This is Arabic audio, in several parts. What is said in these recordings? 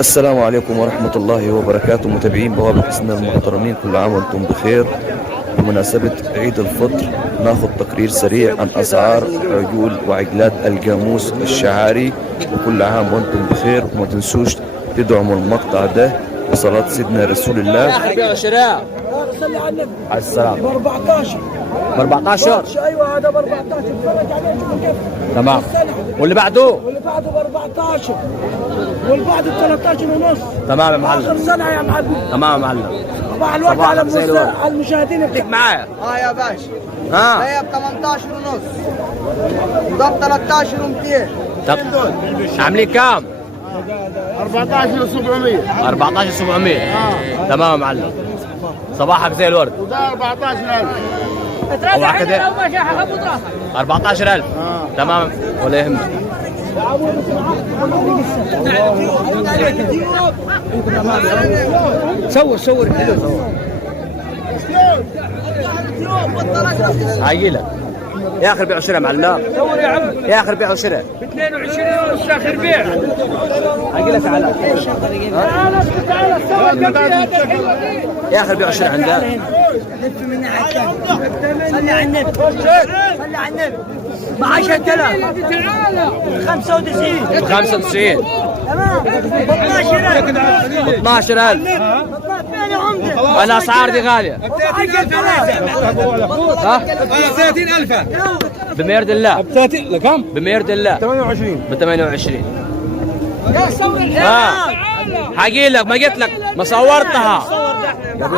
السلام عليكم ورحمة الله وبركاته، متابعين بوابة حسنا المحترمين، كل عام وانتم بخير. بمناسبة عيد الفطر ناخذ تقرير سريع عن أسعار عجول وعجلات الجاموس الشعاري، وكل عام وانتم بخير. وما تنسوش تدعموا المقطع ده بصلاة سيدنا رسول الله. بيع وشراء. صلي على النبي. على السلام. ب 14. ب 14. ايوه هذا ب 14. اتفرج عليه شوف كيف. تمام. واللي بعده؟ واللي بعده ب 14. واللي بعده ب 13 ونص. تمام يا معلم. اخر سنه يا معلم. تمام يا معلم. صباح الورد على المشاهدين. خليك معايا. يا باشا. ها. هي ب 18 ونص. وده ب 13 و200. طب عاملين كام؟ 14 و700. 14,700. تمام يا معلم. صباحك زي الورد. وده 14,000. اوعى كده 14,000. تمام ولا يهمك. صور حلو. هاجي لك يا اخر بيع وشراء يا معلم. صور يا عم. يا اخر بيع وشراء ب 22 ونص اخر بيع. هاجي لك على تعال يا اخر بيع وشراء عندك. لف من عكاك. صلي على النبي. صلي على النبي. ب 10,000. 95. 95. تمام. ب 12,000. 12,000. الاسعار دي غاليه. 10,000. ها 30,000. بميرد الله. ب 30 لكم؟ بميرد الله 28. ب 28. يا صور ها حاجي لك، ما قلت لك ما صورتها.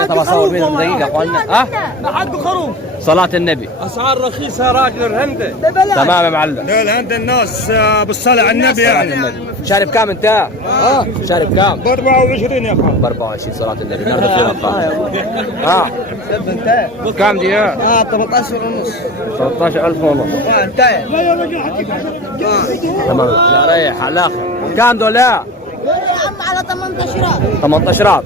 طب اصور مين دقيقه يا اخوانا. ها ما حد خروف. صلاة النبي. اسعار رخيصه يا راجل الهندة. تمام يا معلم. دول عند الناس بالصلاة على النبي يعني. شارب كام انت؟ ها شارب كام؟ ب 24 يا اخوان. ب 24 صلاة النبي. نرد في الارقام. ها كام دي؟ 18 ونص. 13,000 ونص. انتهى. تمام. لا ريح على الاخر. كام دول؟ يا عم على 18. 18.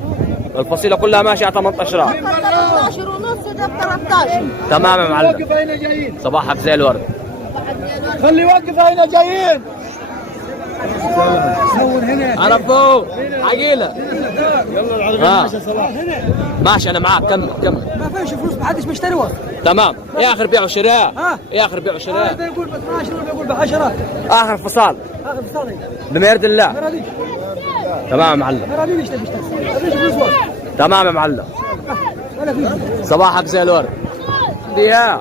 الفصيلة كلها ماشية على 18. 13 ونص ده ب 13. تمام يا معلم. وقف هنا جايين. صباحك زي الورد. خلي وقف هنا جايين. انا فوق عقيلة. يلا ماشي انا معاك. كمل. ما فيش فلوس ما حدش مشتري وقف. تمام. يا اخر بيع وشراء. ها؟ يا اخر بيع وشراء. هذا يقول ب 12 ولا يقول ب 10. اخر فصال اخر فصالي. بميرد الله. ما راضيش. تمام يا معلم. ما راضيش تشتري. ما فيش فلوس وقف. تمام يا معلم. ولا فيش. صباحك زي الورد. ديها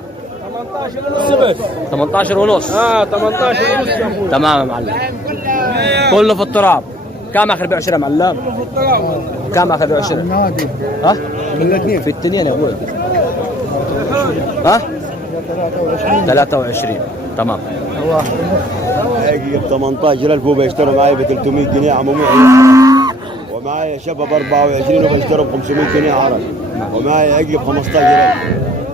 18 ونص. 18 ونص. تمام يا معلم. كله في التراب. كم اخر بيع وشراء معلم؟ كم اخر بيع وشراء؟ ها؟ في التنين يا ابوي. ها؟ 23. تمام. اجيب 18,000 وبيشتروا معي ب 300 جنيه عمومي، ومعايا شباب 24 وبيشتروا ب 500 جنيه عربي، ومعايا اجيب 15,000.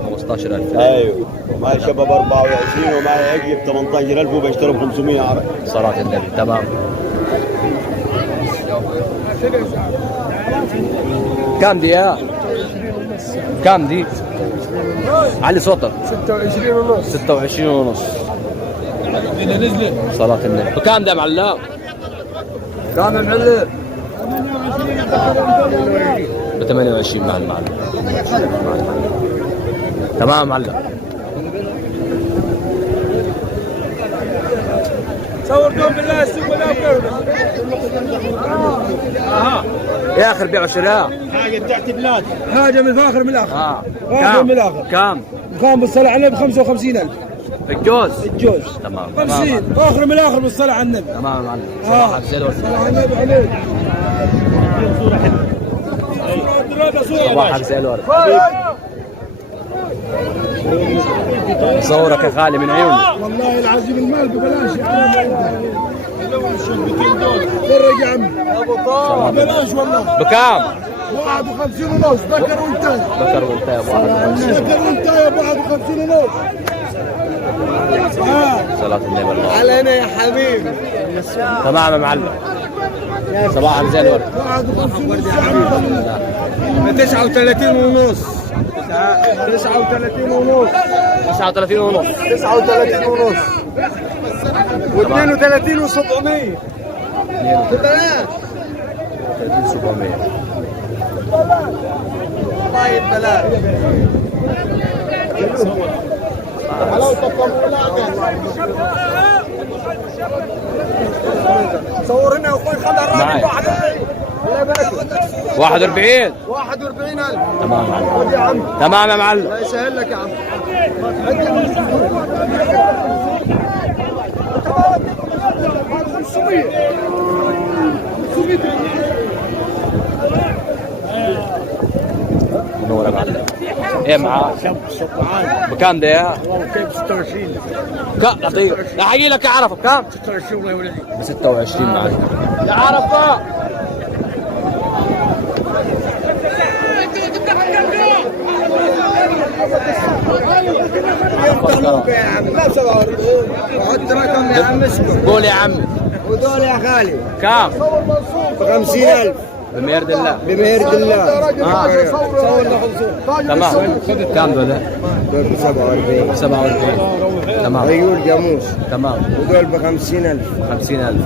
15,000. ايوه، ومعايا شباب 24 ومعايا اجيب 18,000 وبيشتروا ب 500 عربي. صلاة النبي. تمام. كم دي يا؟ كم دي؟ علي صوتك. 26 ونص. 26 ونص. صلاة النبي. وكم ده يا معلم؟ كام يا معلم؟ ب 28 مع المعلم. تمام يا معلم. صور دوم بالله السوق ولا يا اخر بيع وشراء. حاجة تحت بلاد. حاجه من الاخر من الاخر. كم؟ من الآخر. كم؟ كان بالصلاة على النبي 55,000. الجوز. الجوز. تمام. 50. اخر من الاخر بالصلاة على النبي. تمام يا معلم. صباحك زي الورد. على النبي عليك. صباحك زي الورد. صورك يا خالي من عيوني. والله العظيم المال ببلاش يا عم. فرق يا عم. ببلاش والله. بكام؟ 51 ونص. ذكر وانتهى. بكر وانت يا ابو عبد. ذكر وانتهى ب 51 ونص. صلاة النبي الله. على هنا يا حبيبي. تمام يا معلم. صباحك زي الورد. 51 ونص يا عم. 39 ونص. 39 ونص. 39 ونص. 39 ونص. و32 و700. 400. طيب بلاش. صور هنا اخوي خذ الراجل 41. 41,000. تمام يا معلم. خذ يا عم. تمام يا معلم. الله يسهل لك يا عم. منور يا معلم. ايه معاه؟ بكام ده؟ كيف 26 لا دقيقة، لا حقي لك يا عرفة بكام؟ 26 والله يا ولدي. ب 26 معاك يا عرفة. يا عم لا 47. وحط رقم يا عم اسكت. قول يا عمي. ودول يا غالي كام؟ ب 50,000. بميرد الله. بمهرة الله. صورنا 50. تمام. كام دول؟ دول ب 47. 47. تمام. عيول جاموس. تمام. ودول ب 50,000. 50,000.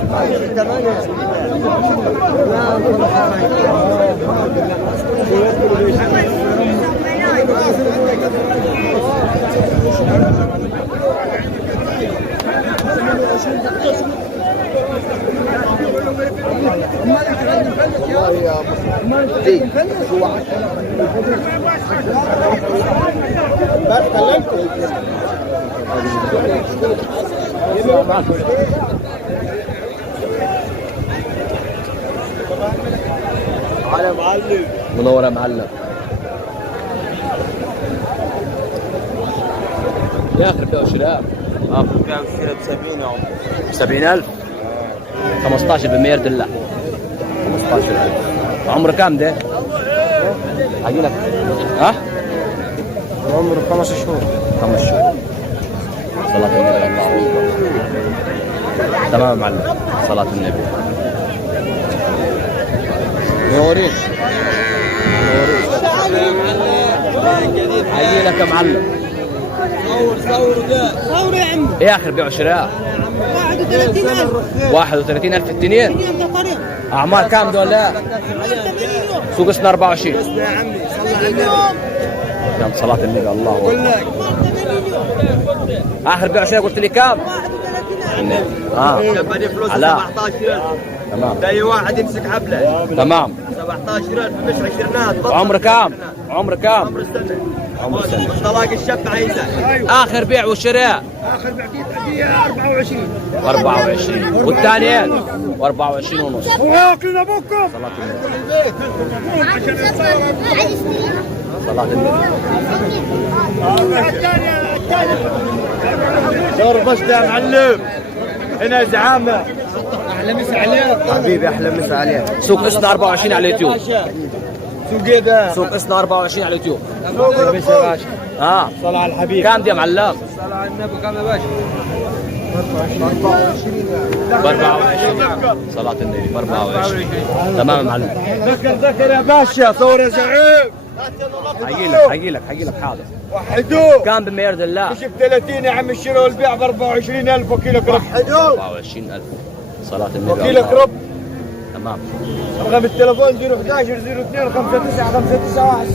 على معلم. منور يا معلم. يا اخي بيع وشراء. بيع وشراء ب 70 يا عم. 70,000. 15 بميرد الله. 15,000. عمره كام ده؟ حاجي لك. ها؟ عمره 5 شهور. 5 شهور. صلاة النبي الله أكبر. تمام يا معلم. صلاة النبي. منورين. منورين. حاجي لك يا معلم. صور يا عمي. ايه اخر بيع وشراء؟ 31,000. 31,000 التنين. الدنيا بطريق. اعمار كام دول؟ لا 80 يوم. سوق اسنا 24. يا عمي 30 يوم. كم صلاة النبي الله أكبر. 80 يوم. اخر بيع وشراء قلت لي كام؟ 31,000. شبني فلوس علاء. 17,000. تمام. لاي واحد يمسك حبله. تمام. 17,000 مش عشرينات. عمره كام؟ عمره كام؟ عمر السنه. عمر سنة. طلاق الشاب عيسى. اخر بيع وشراء اخر بعتيه 24. 24 والثانيات 24 ونص. واكل ابوكم. صلاة النبي. صلاة النبي. دور بس يا معلم. هنا زعامه. احلى مسا عليك حبيبي. احلى مسا عليك. سوق اسنا 24 على اليوتيوب. سوق ايه ده؟ سوق اسنا 24 على اليوتيوب. بس يا باشا. اه صل على الحبيب. كام دي يا معلم؟ صل على النبي. كم يا باشا؟ 24. صلاة النبي ب 24. تمام يا معلم. ذكر يا باشا. صور يا زعيم. حقي لك حاضر. وحدوه. كام بميرد الله؟ مش ب 30 يا عم الشراء والبيع ب 24,000 وكيلك رب. وحدوه. 24,000. صلاة النبي. وكيلك رب. تمام. رقم التليفون 011 02 59 59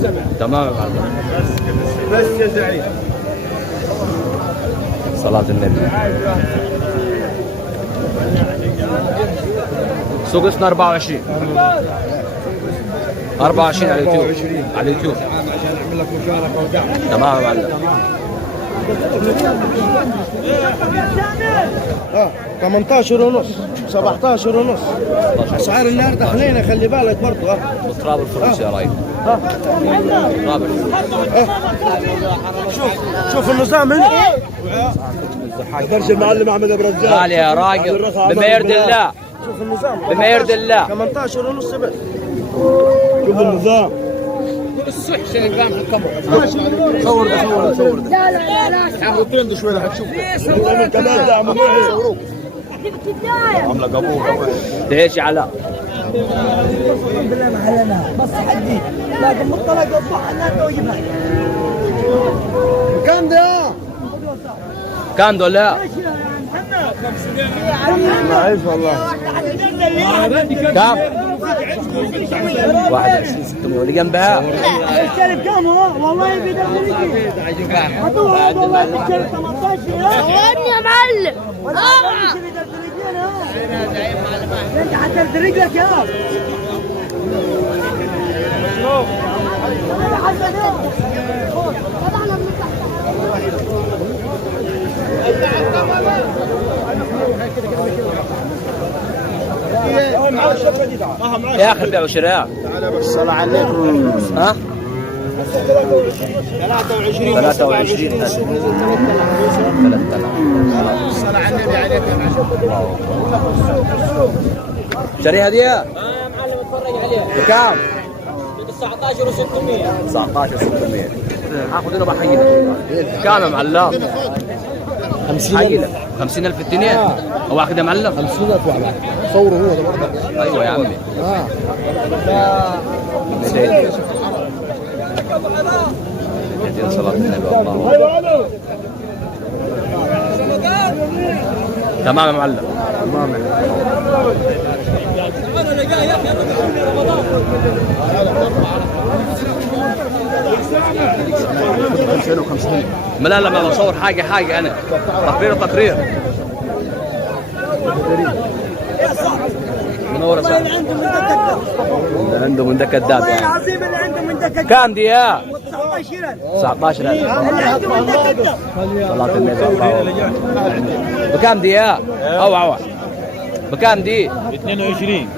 17. تمام يا معلم. بس يا زعيم. صلاة النبي. سوق اسنا 24. 24 على اليوتيوب. على اليوتيوب. عشان اعمل لك مشاركه ودعم. تمام يا معلم. 18 ونص 17 ونص. اسعار النار داخلين خلي بالك برضه. بالتراب الفلوس يا رايد. تراب الفلوس. شوف النظام هنا. درس المعلم احمد ابو رزاق. غالي يا راجل بما يرضي الله. شوف النظام بما يرضي الله. 18 ونص بس. شوف النظام. الصح شيء قام في الكبر. صور صور. لا لا لا. حاطين شوي رح تشوف. كمان ده عم يصوروك. عامله قبول. ايش يا علاء؟ بالله ما حلنا بس حدي لكن مطلق الضحى الناس وجبها. كم ده؟ كام دول؟ معيش والله. كام؟ 21,600 واللي جنبها الكلب كم هو؟ والله بيدك رجلي. هاتوها والله الكلب 18 ثواني يا معلم. مش بيدك رجلين ها. انت حتى رجلك يا يا اخي بيع وشراء. الصلاة عليكم. ها 23 23 الصلاة على النبي عليك يا معلم. شاريها دي يا معلم اتفرج عليها بكام؟ 19,600. 19,600 هاخذ انا بحيلك. كام يا معلم؟ 50,000 50,000 الدنيا. هو اخذ يا معلم 50,000 واحد صوره هو ده برضه. ايوه يا عمي. 200 صلاة النبي. الله تمام يا معلم. تمام لا ما بصور حاجة أنا تقرير منور والله اللي عنده من ده كذاب. اللي عنده من ده كذاب والله يعني. العظيم اللي عنده من ده كذاب. كام دي يا 19,000. 19,000 اللي عنده من ده كذاب. صلاة النبي. الله بكام دي يا؟ أو بكام دي؟ ب 22.